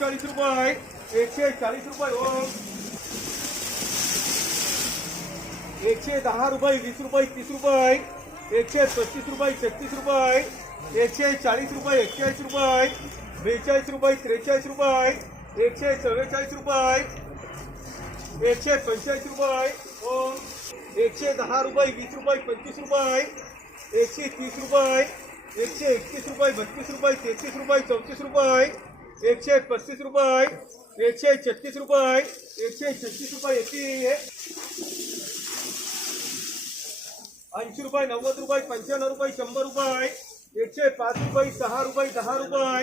39 रुपये 140 रुपये ओम 110 रुपये 20 रुपये 30 रुपये 135 रुपये 36 रुपये 140 रुपये 41 रुपये 42 रुपये 43 रुपये 144 रुपये 145 रुपये ओम 110 रुपये 20 रुपये 25 रुपये 130 रुपये 131 रुपये 32 रुपये 33 रुपये 34 रुपये 135 रुपये 136 रुपये 136 रुपये येते 80 रुपये 90 रुपये 95 रुपये 100 रुपये 105 रुपये 6 रुपये 10 रुपये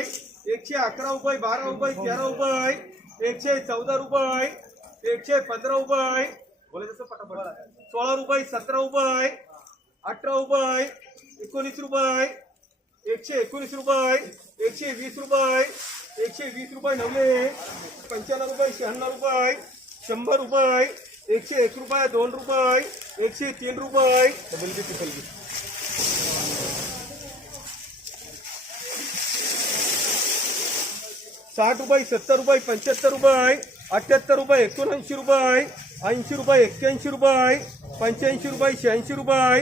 111 रुपये 12 रुपये 13 रुपये 114 रुपये 115 रुपये बोले जसं पटापट 16 रुपये 17 रुपये 18 रुपये 19 रुपये 119 रुपये 120 रुपये 120 रुपये 95 रुपये 96 रुपये 100 रुपये 101 रुपये 2 रुपये 103 रुपये 60 रुपये 70 रुपये 75 रुपये 78 रुपये 79 रुपये 80 रुपये 81 रुपये 85 रुपये 86 रुपये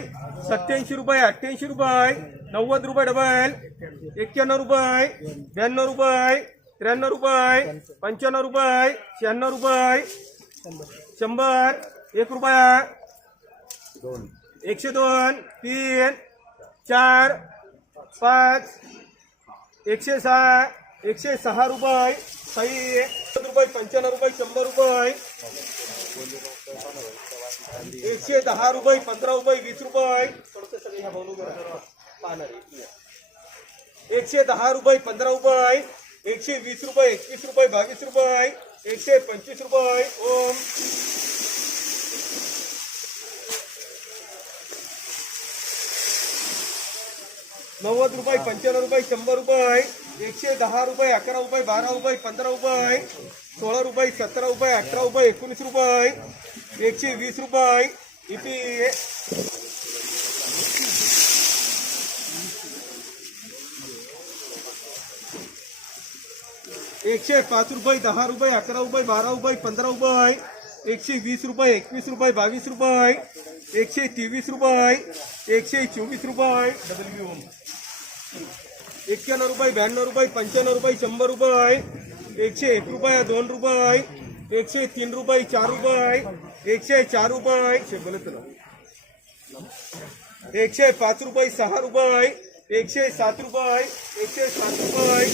87 रुपये 88 रुपये 90 रुपये डबल 91 रुपये 92 रुपये 93 रुपये 95 रुपये 96 रुपये 100 1 रुपया 102 3 4 5 106 106 रुपये 6 रुपये 95 रुपये 100 रुपये 110 रुपये 15 रुपये 20 रुपये 110 रुपये 15 रुपये 120 रुपये 21 रुपये 22 रुपये 125 रुपये ओम 90 रुपये 95 रुपये 100 रुपये 110 रुपये 11 रुपये 12 रुपये 15 रुपये 16 रुपये 17 रुपये 18 रुपये 19 रुपये 120 रुपये इथे 105 रुपये 10 रुपये 11 रुपये 12 रुपये 15 रुपये 120 रुपये 21 रुपये 22 रुपये 123 रुपये 124 रुपये डब्ल्यू 91 रुपये 92 रुपये 95 रुपये 100 रुपये 101 रुपये 2 रुपये 103 रुपये 4 रुपये 104 रुपये 105 रुपये 6 रुपये 107 रुपये 107 रुपये